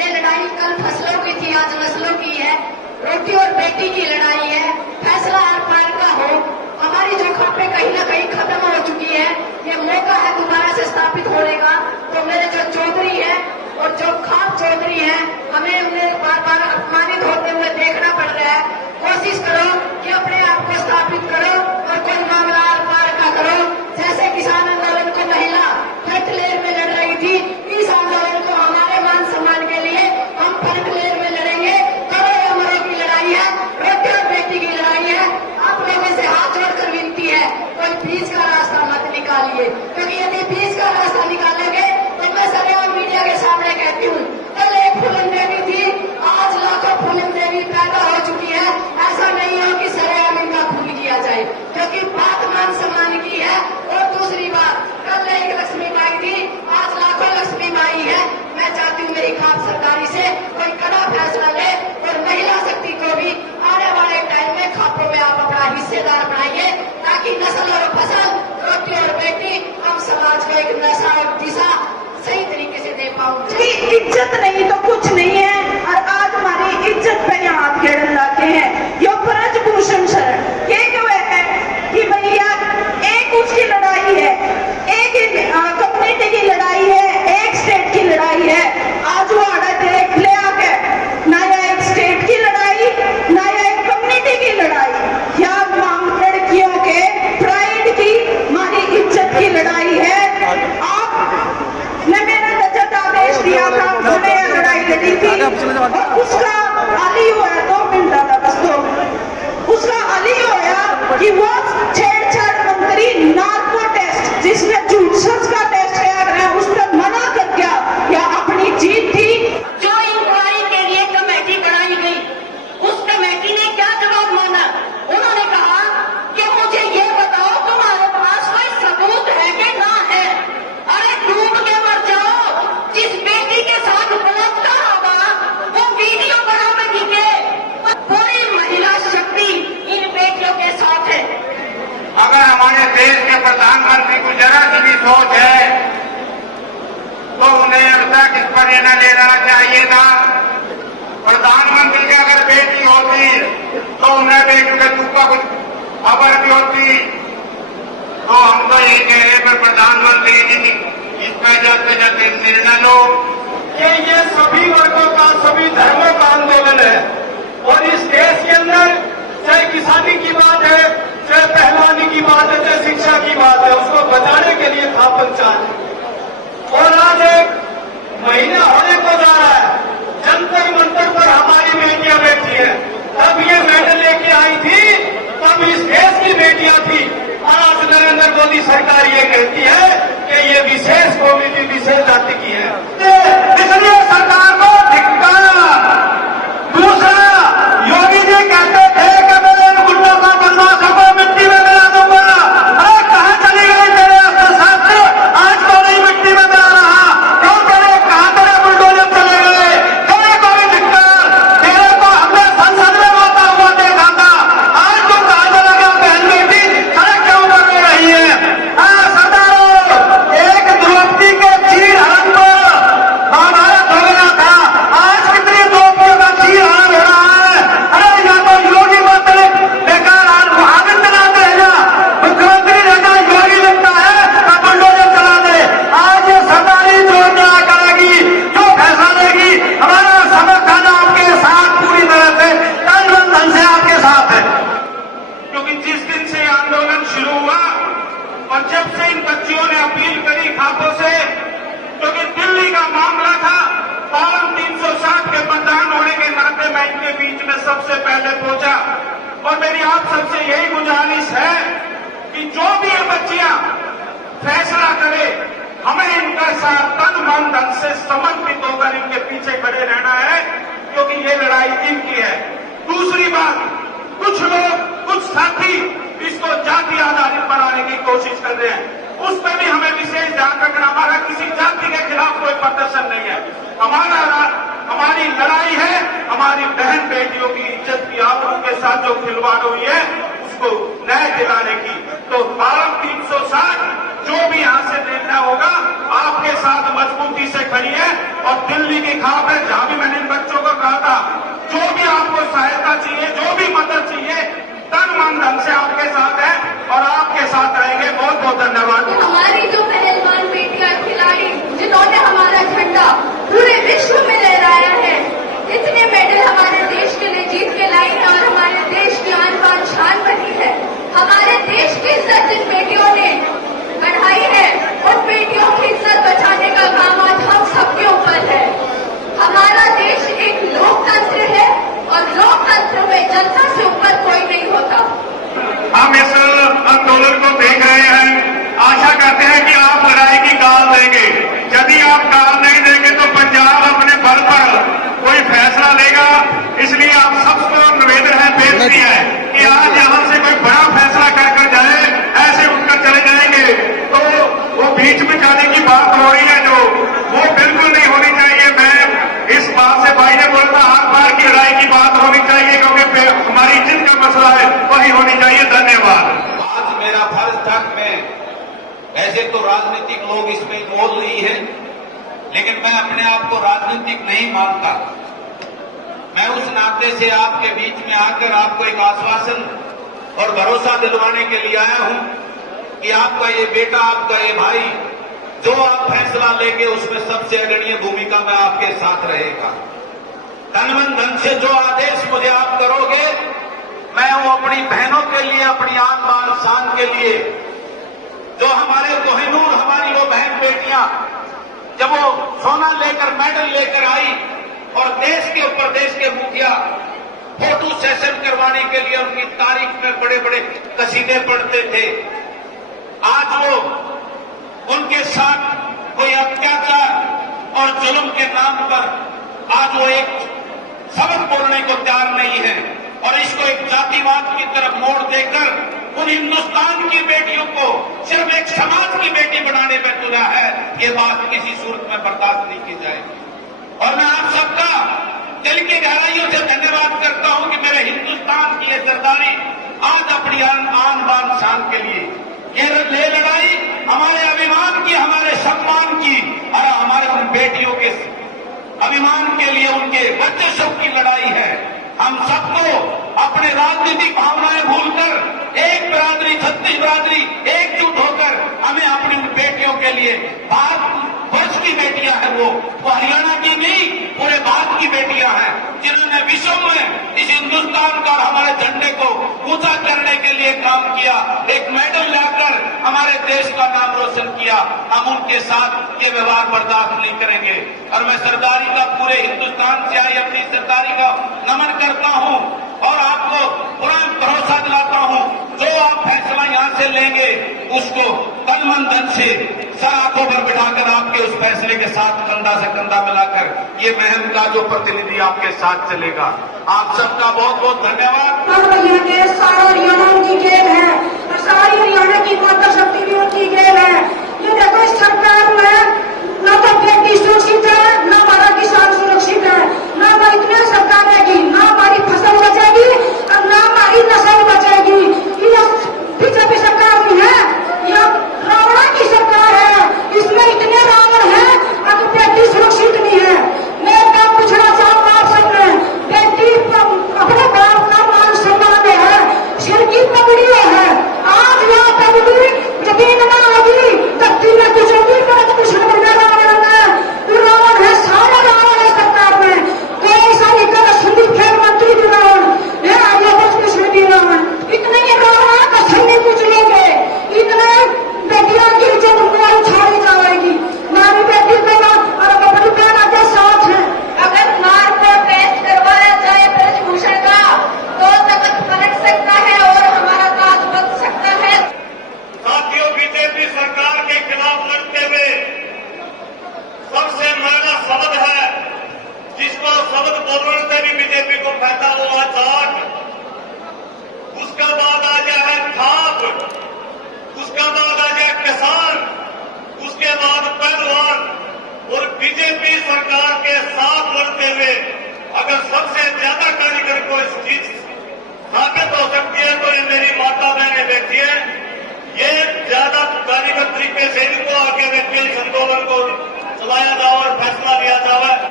ये लड़ाई कल फसलों की थी, आज नस्लों की है। रोटी और बेटी की लड़ाई है। फैसला आर पार का हो। हमारी जो खापें कहीं ना कहीं खत्म हो चुकी है, ये मौका है दोबारा से स्थापित होने का। तो मेरे जो चौधरी है और जो खाप चौधरी है, हमें उन्हें बार बार अपमानित होते हुए देखना पड़ रहा है। कोशिश करो कि अपने आप को स्थापित करो और कोई मामला आर पार का करो। जैसे किसान आंदोलन को महिला फ्रंट लेयर में लड़ रही थी, इस आंदोलन को हमारे मान सम्मान के लिए हम फ्रंट लेयर में लड़ेंगे। करो या मरो की लड़ाई है, रोटी और बेटी की लड़ाई है। आप लोगों से हाथ जोड़कर विनती है, कोई बीच का रास्ता मत निकालिए, क्योंकि यदि बीच का रास्ता निकालोगे तो मैं सरेआम मीडिया के सामने कहती हूँ, कल एक फूलन देवी थी, आज लाखों फूलन देवी पैदा हो चुकी है। ऐसा नहीं हो कि सरेआम इनका खून किया जाए, क्योंकि बात मान सम्मान की है। और दूसरी बात, कल एक लक्ष्मीबाई थी, आज लाखों लक्ष्मीबाई है। मैं चाहती हूँ मेरी खाप सरकारी से कोई कड़ा फैसला ले और महिला शक्ति को भी आने वाले टाइम में खापों में आप अपना हिस्सेदार बनाइए, ताकि नस्ल और फसल, रोटी और बेटी, हम समाज को एक नशा और दिशा सही तरीके से दे पाऊंगी। इज्जत नहीं तो कुछ नहीं है, और आज हमारी इज्जत पे यहाँ हाथ खेलने लगे हैं। यो ब्रजभूषण शरण ये क्यों है कि भैया एक उसकी लड़ाई है, एक कम्युनिटी की लड़ाई है, एक स्टेट की लड़ाई है। आज वो आड़ा देख ले आके, ना या एक स्टेट की लड़ाई, ना या एक कम्युनिटी की लड़ाई, या लड़कियों के प्राइड की, हमारी इज्जत की लड़ाई है। आपने मेरा नजर आदेश दिया था, हमने यह लड़ाई लड़ी थी, और उसका अली हुआ 2 मिनट था बस, तो उसका अली होया कि वो छेड़छाड़ मंत्री नार्को टेस्ट, जिसमें झूठ सच का टेस्ट किया गया, उस पर मना कर गया, या अपनी जीत थी। जो इंक्वायरी के लिए कमेटी बनाई गई, उस कमेटी ने क्या जवाब मांगा? उन्होंने कहा कि मुझे ये बताओ तुम्हारे पास कोई सबूत है कि ना है? अरे डूब के मर जाओ। जिस बेटी के साथ बलात्कार होगा वो वीडियो बना के दिखे। पूरी महिला शक्ति इन बेटियों के साथ है। अगर हमारे देश के प्रधानमंत्री को जरा सी भी सोच है तो उन्हें अब तक इस पर निर्णय लेना चाहिए था। प्रधानमंत्री की अगर बेटी होती तो उन्हें बेटी के दुख का कुछ खबर भी होती। तो हम तो यही कह रहे पर प्रधानमंत्री जी इस पर जल्द से जल्द निर्णय लो। ये सभी वर्गों का, सभी धर्मों का आंदोलन है, और इस देश के अंदर चाहे किसानी की बात है, चाहे पहलवानी की बात है, चाहे शिक्षा की बात है, उसको बचाने के लिए था पंचायत। और आज एक महीना होने को जा रहा है, जंतर मंतर पर हमारी बेटियां बैठी हैं। तब ये मेडल लेके आई थी, तब इस देश की बेटियां थी। आज नरेंद्र मोदी सरकार ये कहती है कि ये विशेष कम्युनिटी, विशेष जाति की है, इसलिए सरकार को धिक्कार। दूसरा, योगी जी कहते थे कि मैं इन गुंडों का बदमाशों को मिट्टी में मिला दूंगा। अरे कहाँ चली गई तेरे अस्त्र? आज तो नहीं मिट्टी में मिला रहा, क्यों तेरे कहाँ तेरे बुलडोजर चले गए? तेरे को भी धिक्कार। तेरे को हमने संसद में रोता हुआ देखा था, आज तो कहा चला गया बहन बेटी सड़क क्यों कर रही है? सरदारों, एक द्रौपदी के चीर हरण को महाभारत हो गया था, आज कितनी द्रौपदियों का चीर हरण हो रहा है। अरे या तो योगी मत बेकार आनंद चलाते हैं, या मुख्यमंत्री रहता योगी लगता है तो बुलडोजर चला दे। आज ये सरकारी जो न्याय करेगी, जो फैसला लेगी, हमारा समर्थन आपके साथ पूरी तरह से तन मन धन से आपके साथ है। क्योंकि जिस दिन से आंदोलन शुरू हुआ और जब से इन बच्चियों ने अपील करी खापों से, क्योंकि दिल्ली का मामला था, फॉर्म 360 के मतदान होने के नाते मैं इनके बीच में सबसे पहले पहुंचा। और मेरी आप सबसे यही गुजारिश है कि जो भी ये बच्चियां फैसला करे, हमें इनके साथ तन मन धन से समर्पित होकर इनके पीछे खड़े रहना है, क्योंकि ये लड़ाई इनकी है। दूसरी बात, कुछ लोग, कुछ साथी इसको जाति आधारित बनाने की कोशिश कर रहे हैं, उस पर भी हमें विशेष ध्यान रखना। हमारा किसी जाति के खिलाफ कोई प्रदर्शन नहीं है, हमारी लड़ाई है हमारी बहन बेटियों की इज्जत की, आबरू के साथ जो खिलवाड़ हुई है उसको न्याय दिलाने की। तो फॉर्म 360 जो भी यहाँ से निर्णय होगा आपके साथ मजबूती से खड़ी है, और दिल्ली की खाप है, जहां भी तन मन से आपके साथ हैं और आपके साथ रहेंगे। बहुत बहुत धन्यवाद। हमारी जो पहलवान बेटियां खिलाड़ी जिन्होंने हमारा झंडा पूरे विश्व में लहराया है, इतने मेडल हमारे देश के लिए जीत के लाई है और हमारे देश की आन बान शान बनी है। हमारे देश की इज्जत जिन बेटियों ने बढ़ाई है, उन बेटियों की इज्जत बचाने का काम आज हम सबके ऊपर है। हमारा देश एक लोकतंत्र है और लोकतंत्र में जनता से ऊपर कोई नहीं होता। हम इस आंदोलन को देख रहे हैं, आशा करते हैं कि आप लड़ाई की गाल देंगे। यदि आप गाल नहीं देंगे तो पंजाब अपने बल पर कोई फैसला लेगा। इसलिए आप सबको निवेदन है, बेनती है कि आज यहां से कोई बड़ा फैसला कर जाए, ऐसे उठकर चले जाएंगे तो वो बीच में जाने की बात हो रही है जो वो बिल्कुल नहीं होनी चाहिए। मैं इस बात से भाई ने बोला था, आर पार की लड़ाई की बात होनी चाहिए क्योंकि हमारी इज्जत का मसला है, वही होनी चाहिए। धन्यवाद। आज मेरा फर्ज था मैं, ऐसे तो राजनीतिक लोग इसमें बोल रही है, लेकिन मैं अपने आप को राजनीतिक नहीं मानता। मैं उस नाते से आपके बीच में आकर आपको एक आश्वासन और भरोसा दिलवाने के लिए आया हूं कि आपका ये बेटा, आपका ये भाई, जो आप फैसला लेंगे उसमें सबसे अग्रणीय भूमिका में आपके साथ रहेगा। तन मन धन से जो आदेश मुझे आप करोगे, मैं वो अपनी बहनों के लिए, अपनी आन बान शान के लिए, जो हमारे कोहिनूर, हमारी वो बहन बेटियां जब वो सोना लेकर, मेडल लेकर आई और देश के ऊपर देश के मुखिया फोटो सेशन करवाने के लिए उनकी तारीफ में बड़े बड़े कसीदे पढ़ते थे, आज वो उनके साथ कोई अत्याचार और जुल्म के नाम पर आज वो एक शब्द बोलने को तैयार नहीं है और इसको एक जातिवाद की तरफ मोड़ देकर उन हिंदुस्तान की बेटियों को सिर्फ एक समाज की बेटी बनाने में तुला है, ये बात किसी सूरत में बर्दाश्त नहीं की जाएगी। और मैं आप सबका दिल की गहराइयों से धन्यवाद करता हूं कि मेरे हिंदुस्तान की ये सरदारी आज अपनी आन बान शान के लिए ये लड़ाई हमारे अभिमान की, हमारे सम्मान की और हमारे उन बेटियों के अभिमान के लिए, उनके बच्चे सब की लड़ाई है। हम सबको अपने राजनीतिक भावनाएं भूलकर एक बिरादरी, छत्तीस बिरादरी एकजुट होकर हमें अपनी उन बेटियों के लिए, भारतवर्ष की बेटियां हैं वो हरियाणा की नहीं, पूरे भारत की बेटियां हैं जिन्होंने विश्व में इस हिंदुस्तान का और हमारे झंडे को ऊंचा करने के लिए काम किया, एक मेडल लाकर हमारे देश का नाम रोशन किया। हम उनके साथ ये व्यवहार बर्दाश्त नहीं करेंगे और मैं सरदारी का पूरे हिंदुस्तान से आई अपनी सरदारी का नमन करता हूं और आपको पूरा भरोसा दिलाता हूं, जो आप फैसला यहां से लेंगे उसको तन मन धन से सर आंखों पर बिठाकर आपके उस फैसले के साथ कंधा से कंधा मिलाकर ये महम का जो प्रतिनिधि आपके साथ चलेगा। आप सबका बहुत बहुत धन्यवाद। सारा हरियाणा उनकी खेल है और सारी हरियाणा की माता शक्ति भी उनकी खेल है। ये देखो इस सरकार में न तो बेटी सुरक्षित है, न हमारा किसान सुरक्षित है, न हमारी इतनी सरकार रहेगी, न हमारी फसल बचेगी और न हमारी नस्ल बचेगी। ये बीजेपी सरकार भी है, यह रावण की सरकार है, इसमें इतने रावण है और बेटी सुरक्षित नहीं है। मैं क्या पूछना चाहूंगा आप सबने, बेटी अपने बाप का मान सम्मान है, सिर की पगड़ी है, आज यहाँ पगड़ी जमीन में आगी, धरती में कुछ नहीं कर कुछ नहीं रावण में रावण है, सारे रावण है सरकार में। कई सारी तरह संदीप खेल मंत्री भी रावण है, आगे कुछ नहीं रावण, इतने ही रावण का सैन्य कुछ लेंगे, इतने बेटियों की इज्जत उन्हें उछाड़ी जाएगी। नारी बेटी को और अपनी बहन के साथ है। अगर मार को टेस्ट करवाया जाए ब्रजभूषण का तो तख्त पलट सकता है और हमारा ताज बच सकता है। साथियों, बीजेपी सरकार के खिलाफ लड़ते हुए सबसे महंगा शब्द है, जिसको शब्द बोलने से भी बीजेपी को फायदा हुआ चाट, उसका बाद आ गया है खाप, उसका बाद आ गया किसान, उसके बाद पहलवान। और बीजेपी सरकार के साथ लड़ते हुए अगर सबसे ज्यादा कारीगर को इस चीज साबित हो सकती है तो ये मेरी माता बहनें बैठी है, ये ज्यादा कारीगर तरीके से इनको आगे रख के इस आंदोलन को चलाया जाए और फैसला लिया जाए।